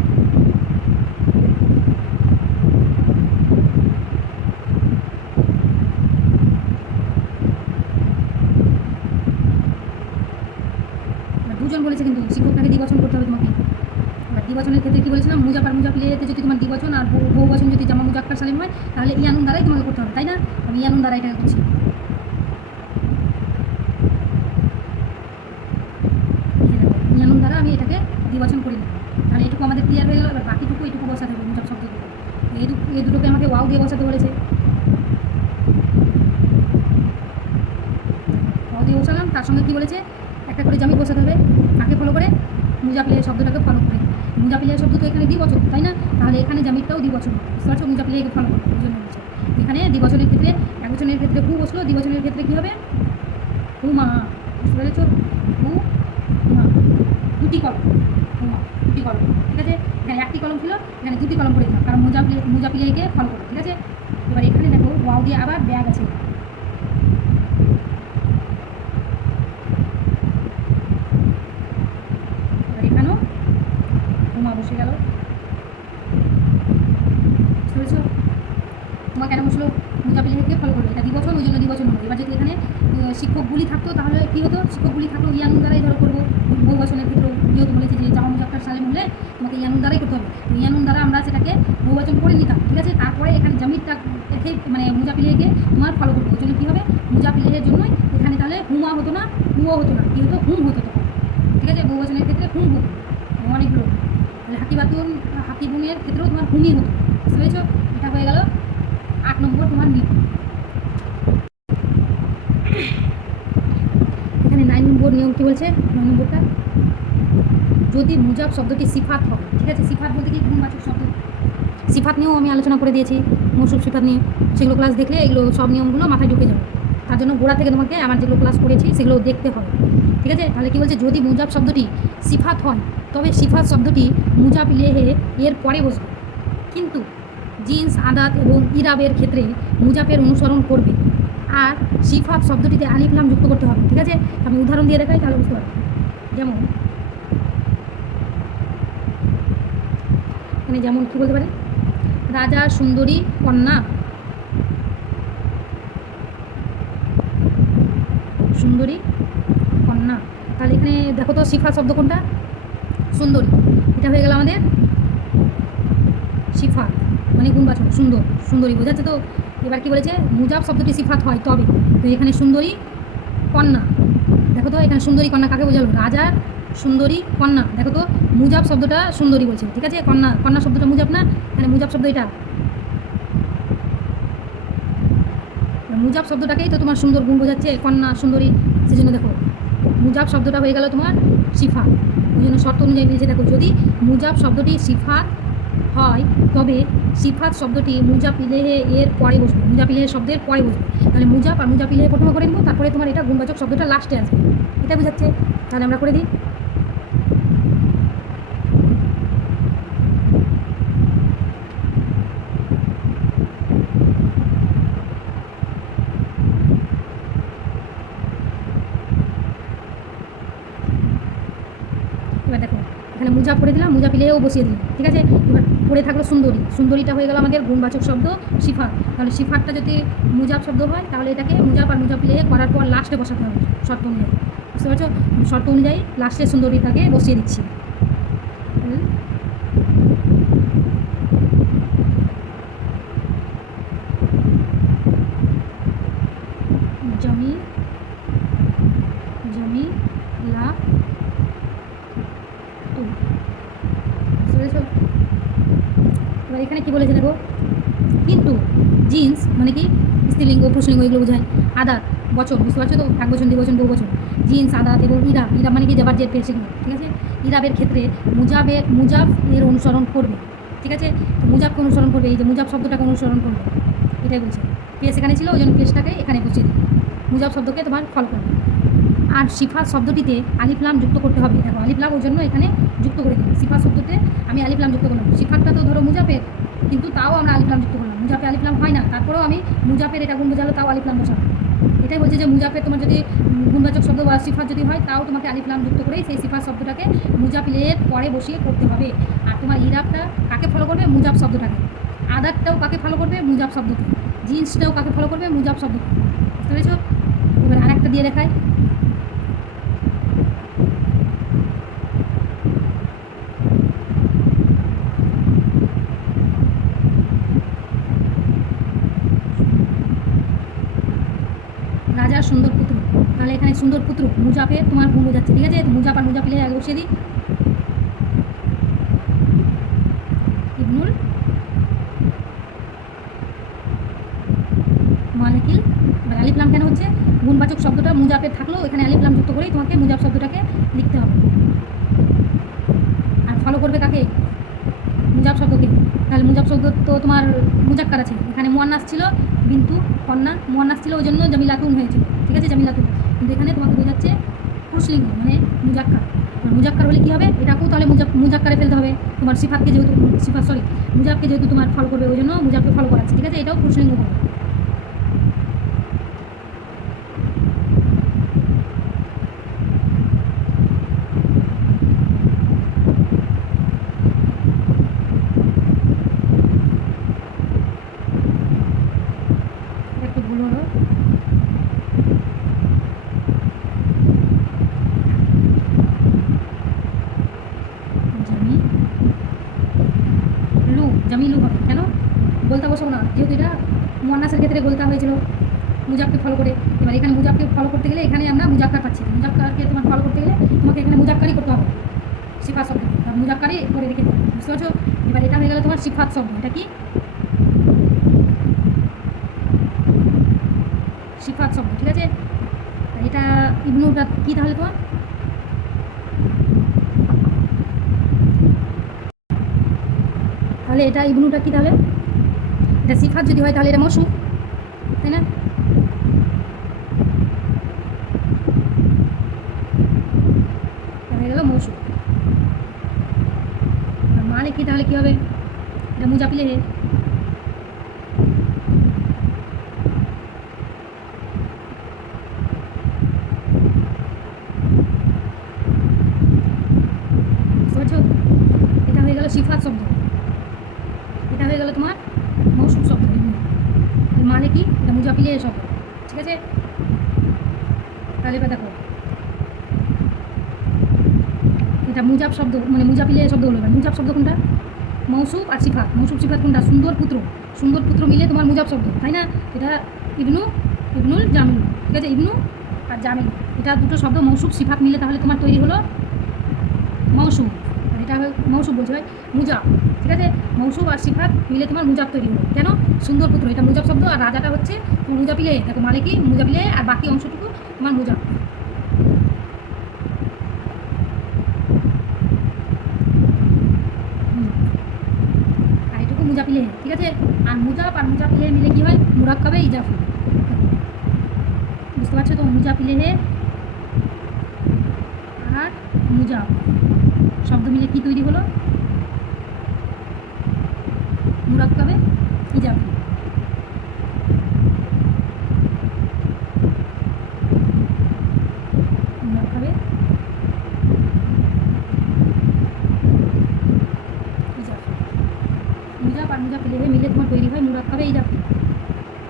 দুজন বলেছে কিন্তু শিক্ষকটাকে দ্বিবচন করতে হবে তোমাকে। এবার দ্বিবচনের ক্ষেত্রে কি বলেছিলাম? মুজাব আর মুজাব ইলেহেতে যদি তোমার দ্বিবচন আর বহু বচন যদি জামা মুজাক্কার সালিম হয় তাহলে ইয়ানুন দ্বারাই তোমাকে করতে হবে, তাই না? আমি ইয়ানুন দ্বারা এটা করছি। ইয়ানুন দ্বারা আমি এটাকে দ্বিবচন করি না। তাহলে এটুকু আমাদের ক্লিয়ার হয়ে গেল। এবার বাকিটুকু এটুকু বসাতে হবে মুজাব শব্দটুকু। এই দুটোকে আমাকে ওয়াও দিয়ে বসাতে বলেছে, ওয়াও দিয়ে বসালাম। তার সঙ্গে কি বলেছে? একটা করে জামির বসাতে হবে, আগে ফলো করে মুজাব ইলেহে শব্দটাকে ফলো করে। মুজাব ইলেহে শব্দ তো এখানে দ্বিবচন, তাই না? তাহলে এখানে জামিরটাও দ্বিবচন, বুঝতে পারছো? মুজাব ইলেহেকে ফলো করো, ওই জন্য বলছে। এখানে দ্বিবচনের ক্ষেত্রে এক বচনের ক্ষেত্রে হু বসলো, দ্বিবচনের ক্ষেত্রে কী হবে? হুমা। বুঝতে পেরেছো? হু মা, দুটি কলম, হুমা দুটি কলম, ঠিক আছে? এখানে একটি কলম ছিল, এখানে দুটি কলম করে দিলাম, কারণ মুজাব ইলেহেকে ফলো করো, ঠিক আছে? এবার এখানে দেখো ওয়াও দিয়ে আবার ব্যাগ আছে, এখানেও হুমা বসে গেল। বুঝতে পেরেছো? হুমা কেন বসলো? মুজাব ইলেহেকে ফলো করলো, এটা দ্বিবচন, ওই জন্য দ্বিবচন হলো। এবার যদি এখানে শিক্ষকগুলি থাকতো তাহলে কী হতো? শিক্ষকগুলি থাকলেও ইয়ানুন দ্বারাই ধরো করবো। বহু বচনের ক্ষেত্রেও যেহেতু বলেছে যে জামা মুজাক্কার সালিম হলে তোমাকে ইয়ানুন দ্বারাই করতে হবে, ইয়ানুন দ্বারা আমরা সেটাকে বহু বচন করে নিতাম, ঠিক আছে? তারপরে এখানে জামিরটা রেখে মানে মুজাব ইলেহেকে তোমার ফলো করবো, ওই জন্য কী হবে? মুজাব ইলেহের জন্যই এখানে তাহলে হুমা হতো না, হুও হতো না, কী হতো? হুম হতো তখন, ঠিক আছে? বহু বচনের ক্ষেত্রে হুম হতো অনেকগুলো। তাহলে হাতিবুনের ক্ষেত্রেও তোমার হুমই হতো। বুঝতে পেরেছো? এটা হয়ে গেল 8 নম্বর তোমার নিয়ম। এখানে 9 নম্বর নিয়ম কি বলছে? 9 নম্বরটা যদি মুজাব শব্দটি সিফাত হয়, ঠিক আছে, সিফাত বলতে কি গুণবাচক শব্দ, সিফাত নিয়েও আমি আলোচনা করে দিয়েছি, মৌসুফ সিফাত নিয়ে, সেগুলো ক্লাস দেখলে এগুলো সব নিয়মগুলো মাথায় ঢুকে যাবে। তার জন্য গোড়া থেকে তোমাকে আমার যেগুলো ক্লাস করেছি সেগুলো দেখতে হবে, ঠিক আছে। তাহলে কী বলছে, যদি মুজাব শব্দটি সিফাত হয় তবে সিফাত শব্দটি মুজাব ইলেহে এর পরে বসবে, কিন্তু জিন্স, আদাত এবং ইরাবের ক্ষেত্রে মুজাফের অনুসরণ করবে। আর সিফাত শব্দটিতে আলিফ লাম যুক্ত করতে হবে, ঠিক আছে। আমি উদাহরণ দিয়ে দেখাই, তাহলে বুঝতে পারবে। যেমন মানে যেমন কী বলতে পারে, রাজা সুন্দরী কন্যা, সুন্দরী কন্যা। তাহলে এখানে দেখো তো সিফাত শব্দ কোনটা, সুন্দরী, এটা হয়ে গেল আমাদের সিফাত, মানে গুণবাচক, সুন্দর, সুন্দরী বোঝাচ্ছে তো। এবার কি বলেছে, মুজাব শব্দটি সিফাত হয় তবে, তো এখানে সুন্দরী কন্যা, দেখো তো এখানে সুন্দরী কন্যা কাকে বোঝালো, রাজার সুন্দরী কন্যা। দেখো তো মুজাব শব্দটা সুন্দরী বলছে, ঠিক আছে, কন্যা, কন্যা শব্দটা মুজাব না, এখানে মুজাব শব্দ এটা, মুজাব শব্দটাকেই তো তোমার সুন্দর গুণ বোঝাচ্ছে, কন্যা সুন্দরী, সেজন্য দেখো মুজাব শব্দটা হয়ে গেল তোমার সিফাত। ওই জন্য শর্ত অনুযায়ী মিলছে, দেখো যদি মুজাব শব্দটি সিফাত হয় তবে সিফাত শব্দটি মুজাব ইলেহে এর পরে বসবে, মুজাব ইলেহে শব্দের পরে বসবে। তাহলে মুজাব আর মুজাব ইলেহে প্রথমে করে নেবো, তারপরে তোমার এটা গুণবাচক শব্দটা লাস্টে আসবে, এটা বোঝাচ্ছে। তাহলে আমরা করে দিই, এবার দেখো এখানে মুজাব করে দিলাম, মুজাব ইলেহেও বসিয়ে দিলাম, ঠিক আছে। এবার পড়ে থাকলো সুন্দরী, সুন্দরীটা হয়ে গেল আমাদের গুণবাচক শব্দ সিফাত। তাহলে সিফাতটা যদি মুজাব শব্দ হয় তাহলে এটাকে মুজাব আর মুজাব ইলেহে করার পর লাস্টে বসাতে হবে শর্ত অনুযায়ী, বুঝতে পারছো। শর্ত অনুযায়ী লাস্টে সুন্দরীটাকে বসিয়ে দিচ্ছি। জমি, জমি লা টু, বুঝতে পেরেছো। এবার এখানে কী বলেছে দেখো, কিন্তু জিন্স মানে কি স্ত্রীলিঙ্গ, পুরুষলিঙ্গ, এগুলো বোঝায়। আদাত বচন, বুঝতে পারছো তো, এক বচন, দ্বিবচন, বহু বচন। জিন্স, আদাত এবং ইরাব, ইরাব মানে কি যাবার জের পেয়েছে, ঠিক আছে। ইরাবের ক্ষেত্রে মুজাব এর অনুসরণ করবে, ঠিক আছে। তো মুজাবকে অনুসরণ করবে, এই যে মুজাব শব্দটাকে অনুসরণ করবে, এটাই বলছে। পেশ এখানে ছিল, ওই জন্য পেশটাকে এখানে বসিয়ে দিই, মুজাব শব্দকে তোমার ফলো করবে। আর সিফাত শব্দটিতে আলিফ লাম যুক্ত করতে হবে, দেখো আলিফ লাম ওই জন্য এখানে যুক্ত করে দিই, সিফাত শব্দতে আমি আলিফ লাম যুক্ত করলাম। সিফাতটা তো ধরো মুজাফের, কিন্তু তাও আমরা আলিফ লাম যুক্ত করলাম, মুজাফে আলিফ লাম হয় না, তারপরেও আমি মুজাফের এটা গুণ বোঝালো তাও আলিফ লাম বসাবো। এটাই বলছে যে মুজাফের তোমার যদি গুণবাচক শব্দ বা সিফাত যদি হয় তাও তোমাকে আলিফ লাম যুক্ত করেই সেই সিফাত শব্দটাকে মুজাফিলের পরে বসিয়ে করতে হবে। আর তোমার ইরাবটা কাকে ফলো করবে, মুজাব শব্দটাকে। আদারটাও কাকে ফলো করবে, মুজাব শব্দকে। জিন্সটাও কাকে ফলো করবে, মুজাব শব্দকে, বুঝতে পেরেছো। এবার আর একটা দিয়ে দেখায়, রাজার সুন্দর পুত্র। তাহলে এখানে সুন্দর পুত্র মুজাফের তোমার গুণ বোঝাচ্ছে, ঠিক আছে। মুজাফ আর মুজাফিলে আগে বসিয়ে দিই, ইবনুল মালিকিল। এবার আলিফ লাম কেন হচ্ছে, গুণবাচক শব্দটা মুজাফের থাকলেও এখানে আলিফ লাম যুক্ত করেই তোমাকে মুজাফ শব্দটাকে লিখতে হবে। আর ফলো করবে কাকে, মুজাব শব্দকে। তাহলে মুজাব শব্দ তো তোমার মুজাক্কার আছে, এখানে মুয়ান্নাস ছিল বিন্তু কন্যা, মুয়ান্নাস ছিল ওই জন্য জামিলাতুন হয়েছিল, ঠিক আছে, জামিলাতুন। কিন্তু এখানে তোমাকে বোঝাচ্ছে পুরুষলিঙ্গ মানে মুজাক্কার। মুজাক্কার হলে কী হবে, এটাকেও তাহলে মুজাক্কারে ফেলতে হবে, তোমার সিফাতকে যেহেতু মুজাবকে যেহেতু তোমার ফলো করবে ওই জন্য মুজাবকে ফলো করাচ্ছে, ঠিক আছে, এটাও পুরুষলিঙ্গ হবে। একটু ভুল হলো, জামিলু হবে, কেন গোলতা বসাবো না, যেহেতু এটা মুয়ান্নাসের ক্ষেত্রে গোলতা হয়েছিল মুজাবকে ফলো করে। এবার এখানে মুজাবকে ফলো করতে গেলে এখানে আমরা মুজাক্কার পাচ্ছি, মুজাক্কারকে তোমার ফলো করতে গেলে তোমাকে এখানে মুজাক্কারই করতে হবে, সিফাত শব্দ মুজাক্কারই করে রেখে দেবে, বুঝতে পারছো। এবার এটা হয়ে গেল তোমার সিফাত শব্দ, এটা কি সিফাত শব্দ, ঠিক আছে। এটা ইবনুটা কি তাহলে তোমার তাহলে এটা ইবনুটা কি, তাহলে এটা সিফাত যদি হয় তাহলে এটা মৌসুফ, তাই না? হয়ে গেল মৌসুফ। মালে কি, তাহলে কি হবে? এটা মুজাফ ইলাইহি। বুঝতে পারছো? এটা হয়ে গেল সিফাত শব্দ, এটা হয়ে গেল তোমার মৌসুফ শব্দ। মানে কি, এটা মুজাফ ইলাইহি শব্দ, ঠিক আছে? তাহলে এবার দেখো, এটা মুজাফ শব্দ, মানে মুজাফ ইলাইহি শব্দ হলো। মুজাফ শব্দ কোনটা? মৌসুফ আর সিফাত। মৌসুফ সিফাত কোনটা? সুন্দর পুত্র, সুন্দর পুত্র মিলে তোমার মুজাফ শব্দ, তাই না? এটা ইবনু, ইবনুল জামিল, ঠিক আছে? ইবনু আর জামিল, এটা দুটো শব্দ মৌসুফ সিফাত মিলে তাহলে তোমার তৈরি হলো মৌসুফ। এটা মৌসুফ বলছে ভাই, মুজাফ, ঠিক আছে? মৌসুফ আর সিফাত মিলে তোমার মুজাফ তৈরি হলো। কেন? সুন্দর পুত্র, এটা মুজাফ শব্দ, আর রাজাটা হচ্ছে তোমার মুজাফ ইলাইহি। দেখো মানে কি, মুজাফ ইলাইহি, আর বাকি অংশটুকু তোমার মুজাফ। আর এটুকু মুজাফ ইলাইহি, ঠিক আছে? আর মুজাফ আর মুজাফ ইলাইহি মিলে কি হয়? মুরাক্কাবে ইজাফি। বুঝতে পারছো তো? মুজাফ ইলাইহি আর মুজাফ শব্দ মিলে কি তৈরি হলো? মুরাক্কাবে ইজাফি। মুরাক্কাবে ইজাফি। মুজাফ আর মুজাফ ইলাইহি মিলে তোমার তৈরি হয় মুরাক্কাবে ইজাফি।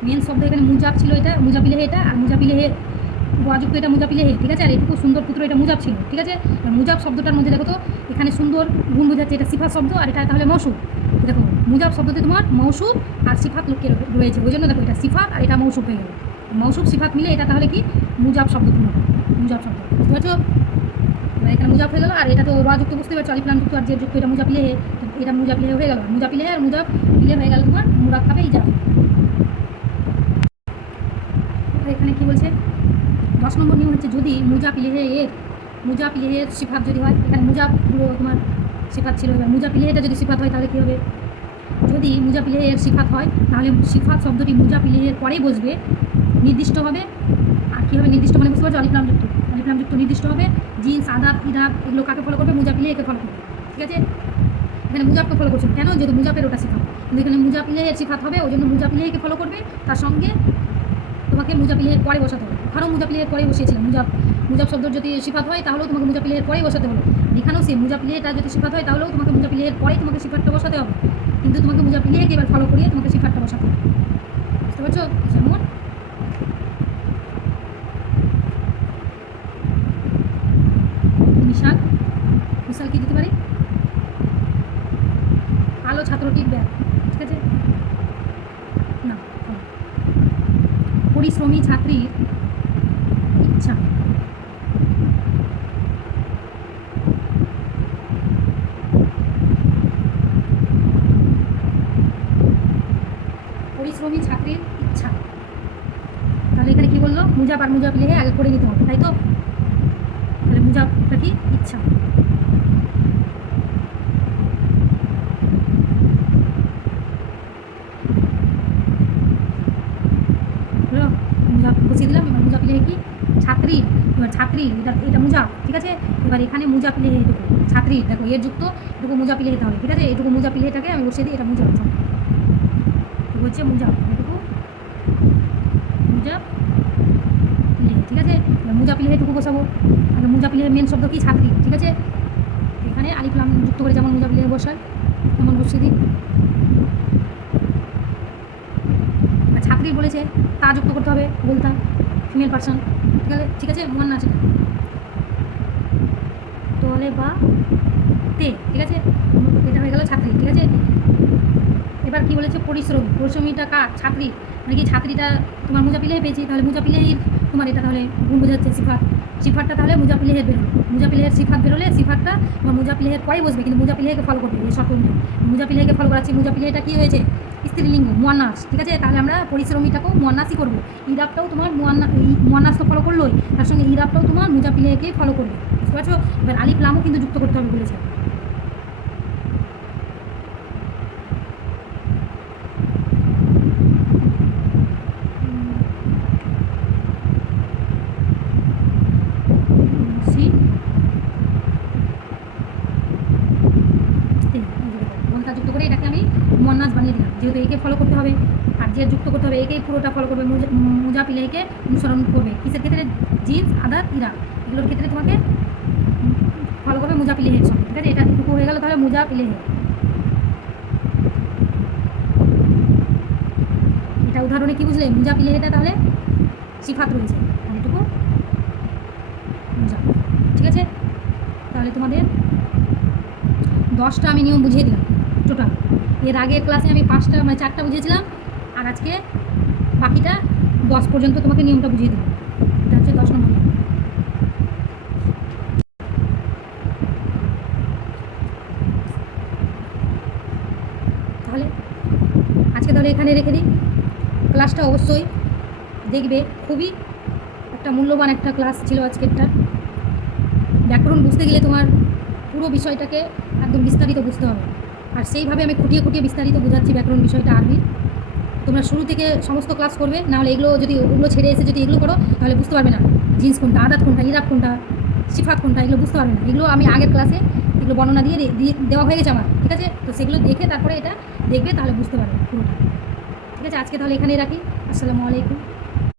মেন শব্দ এখানে মুজাফ ছিল, এটা মুজাফ ইলাইহি, এটা আর মুজাফ ইলাইহি ওয়াযুক্ত, এটা মুজাফ ইলাইহি, ঠিক আছে? আর এটুকু সুন্দর পুত্র, এটা মুজাফ ছিল, ঠিক আছে? মুজাফ শব্দটার মধ্যে দেখো তো, এখানে সুন্দর গুণ বোঝাচ্ছে, এটা সিফাত শব্দ, আর এটা তাহলে মৌসুফ। দেখো মুজাফ শব্দতে তোমার মৌসুফ আর সিফাত লুকিয়ে রয়েছে, ওই জন্য দেখো এটা সিফাত আর এটা মৌসুফ হয়ে গেল। মৌসুফ সিফাত মিলে এটা তাহলে কি? মুজাফ শব্দ, তোমার মুজাফ শব্দ। বুঝতে পারছো? এবার এখানে মুজাফ হয়ে গেল, আর এটা তো ওয়াযুক্ত, বুঝতে পারছো? আলিফ লাম যুক্ত আর জের যুক্ত, এটা মুজাফ ইলাইহি, এটা মুজাফ ইলাইহি হয়ে গেল। মুজাফ ইলাইহি আর মুজাফ ইলাইহি হয়ে গেল তোমার মুরাক্কাবে ইজাফি। এখানে কি বলছে? 10 নম্বর নিয়ম হচ্ছে, যদি মুজাফ ইলাইহির সিফাত যদি হয়, এখানে মুজাফ পুরো তোমার সিফাত ছিল, এবার মুজাফ ইলাইহিটা যদি সিফাত হয় তাহলে কী হবে? যদি মুজাফ ইলাইহির সিফাত হয় তাহলে সিফাত শব্দটি মুজাফ ইলাইহির পরেই বসবে, নির্দিষ্ট হবে। আর কী হবে নির্দিষ্ট? মানে বুঝতে পারছো? আলিফ লাম যুক্ত, আলিফ লাম যুক্ত নির্দিষ্ট হবে। জিন্স, আদাত, ইরাব এগুলো কাকে ফলো করবে? মুজাফ ইলাইহিকে ফলো করবে, ঠিক আছে? এখানে মুজাফকে ফলো করছে, কেন? যেহেতু মুজাফের ওটা সিফাত, কিন্তু এখানে মুজাফ ইলাইহির সিফাত হবে, ওই জন্য মুজাফ ইলাইহিকে ফলো করবে। তার সঙ্গে তোমাকে মুজাফ ইলাইহির পরে বসাতে হবে। ওখানেও মুজাফ ইলাইহির পরে বসিয়েছিলাম। মুজাফ শব্দ যদি সিফাত হয় তাহলেও তোমাকে মুজাফ ইলাইহির পরেই বসাতে হলো। এখানেও সে মুজাফ ইলাইহিটা যদি সিফাত হয় তাহলেও তোমাকে মুজাফ ইলাইহির পরেই তোমাকে সিফাতটা বসাতে হবে, কিন্তু তোমাকে মুজাফ ইলাইহিকে এবার ফলো করিয়ে তোমাকে সিফাতটা বসাতে হবে। বুঝতে পারছো? যেমন মিশাল, মিশাল কি দিতে পারি? কালো ছাত্রটির ব্যাগ, ঠিক আছে? না, পরিশ্রমী ছাত্রীর ইচ্ছা। পরিশ্রমী ছাত্রীর ইচ্ছা, তাহলে এখানে কি বললো? মুজাফ আর মুজাফ ইলাইহি আগে করে নিতে হবে, তাই তো? তাহলে মুজাফটা কি? ইচ্ছা। হলো, মুজাফ বসিয়ে দিলাম। এবার মুজাফ ইলাইহি কি? ছাত্রী। এবার ছাত্রী, এটা মুজাফ, ঠিক আছে? এবার এখানে মুজাফ ইলাইহি এটুকু ছাত্রী, দেখো এর যুক্ত এটুকু মুজাফ ইলাইহি তাহলে, ঠিক আছে? এটুকু মুজাফ ইলাইহিটাকে আমি বসিয়ে দিই, এটা মুজাফ হচ্ছে মুজাফ, এটুকু মুজাফ ইলাইহি, ঠিক আছে? মুজাফ ইলাইহি এটুকু বসাবো। আগে মুজাফ ইলাইহির মেন শব্দ কি? ছাত্রী, ঠিক আছে? এখানে আলিফ লাম যুক্ত করে যেমন মুজাফ ইলাইহি বসায় তেমন বসিয়ে দিই। ছাত্রী বলেছে তা যুক্ত করতে হবে, বলতা ফিমেল পার্সন, ঠিক আছে? ঠিক আছে, মুয়ান্নাস এটা তোলে বা তে, ঠিক আছে? এটা হয়ে গেল ছাত্রী, ঠিক আছে? এবার কি বলেছে? পরিশ্রমী। পরিশ্রমীটা কার? ছাত্রী, মানে কি ছাত্রীটা তোমার মুজাফ ইলাইহি পেয়েছি, তাহলে মুজাফ ইলাইহির তোমার এটা তাহলে গুণ বোঝাচ্ছে সিফাত। সিফাতটা তাহলে মুজাফ ইলাইহির বেরোলো, মুজাফ ইলাইহির সিফাত বেরোলে সিফাতটা তোমার মুজাফ ইলাইহির পরেই বসবে, কিন্তু মুজাফ ইলাইহিকে ফলো করবে। এই শর্ত অনুযায়ী মুজাফ ইলাইহিকে ফলো করাচ্ছি। মুজাফ ইলাইহিটা কি হয়েছে? স্ত্রীলিঙ্গ, মুয়ান্নাস, ঠিক আছে? তাহলে আমরা পরিশ্রমীটাকেও মুয়ান্নাসই করবো। ইরাবটাও তোমার মুয়ান্নাস তো ফলো করলোই, তার সঙ্গে ইরাবটাও তোমার মুজাফ ইলাইহিকে ফলো করবে। বুঝতে পারছো? এবার আলিফ লামও কিন্তু যুক্ত করতে হবে বলেছে। যেহেতু একে ফলো করতে হবে আর যে যুক্ত করতে হবে একেই পুরোটা ফলো করবে, মুজাফ ইলাইহিকে অনুসরণ করবে। কিসের ক্ষেত্রে? জিন্স, আদাত, ইরা, এগুলোর ক্ষেত্রে তোমাকে ফলো করবে মুজাফ ইলাইহির সঙ্গে। ঠিক আছে, এটা এটুকু হয়ে গেল তাহলে মুজাফ ইলাইহি। এটা উদাহরণে কি বুঝলে? মুজাফ ইলাইহিটা তাহলে সিফাত রয়েছে, আর এটুকু মুজাফ। ঠিক আছে, তাহলে তোমাদের 10টা আমি নিয়ম বুঝিয়ে দিলাম টোটাল। এর আগের ক্লাসে আমি 5টা মানে 4টা বুঝিয়েছিলাম, আর আজকে বাকিটা 10 পর্যন্ত তোমাকে নিয়মটা বুঝিয়ে দিলাম। এটা হচ্ছে 10 নম্বর নিয়ম। তাহলে আজকে তাহলে এখানে রেখে দিই। ক্লাসটা অবশ্যই দেখবে, খুবই একটা মূল্যবান একটা ক্লাস ছিল আজকেরটা। ব্যাকরণ বুঝতে গেলে তোমার পুরো বিষয়টাকে একদম বিস্তারিত বুঝতে হবে, আর সেইভাবে আমি খুঁটিয়ে খুঁটিয়ে বিস্তারিত বোঝাচ্ছি ব্যাকরণ বিষয়টা আরবি। তোমরা শুরু থেকে সমস্ত ক্লাস করবে, নাহলে এগুলো যদি ওগুলো ছেড়ে এসে যদি এগুলো করো তাহলে বুঝতে পারবে না জিন্স কোনটা, আদাত কোনটা, ইরাব কোনটা, সিফাত কোনটা, এগুলো বুঝতে পারবে না। এগুলো আমি আগের ক্লাসে এগুলো বর্ণনা দিয়ে দেওয়া হয়ে গেছে আমার। ঠিক আছে, তো সেগুলো দেখে তারপরে এটা দেখবে, তাহলে বুঝতে পারবে পুরোটা। ঠিক আছে, আজকে তাহলে এখানেই রাখি। আসসালামু আলাইকুম।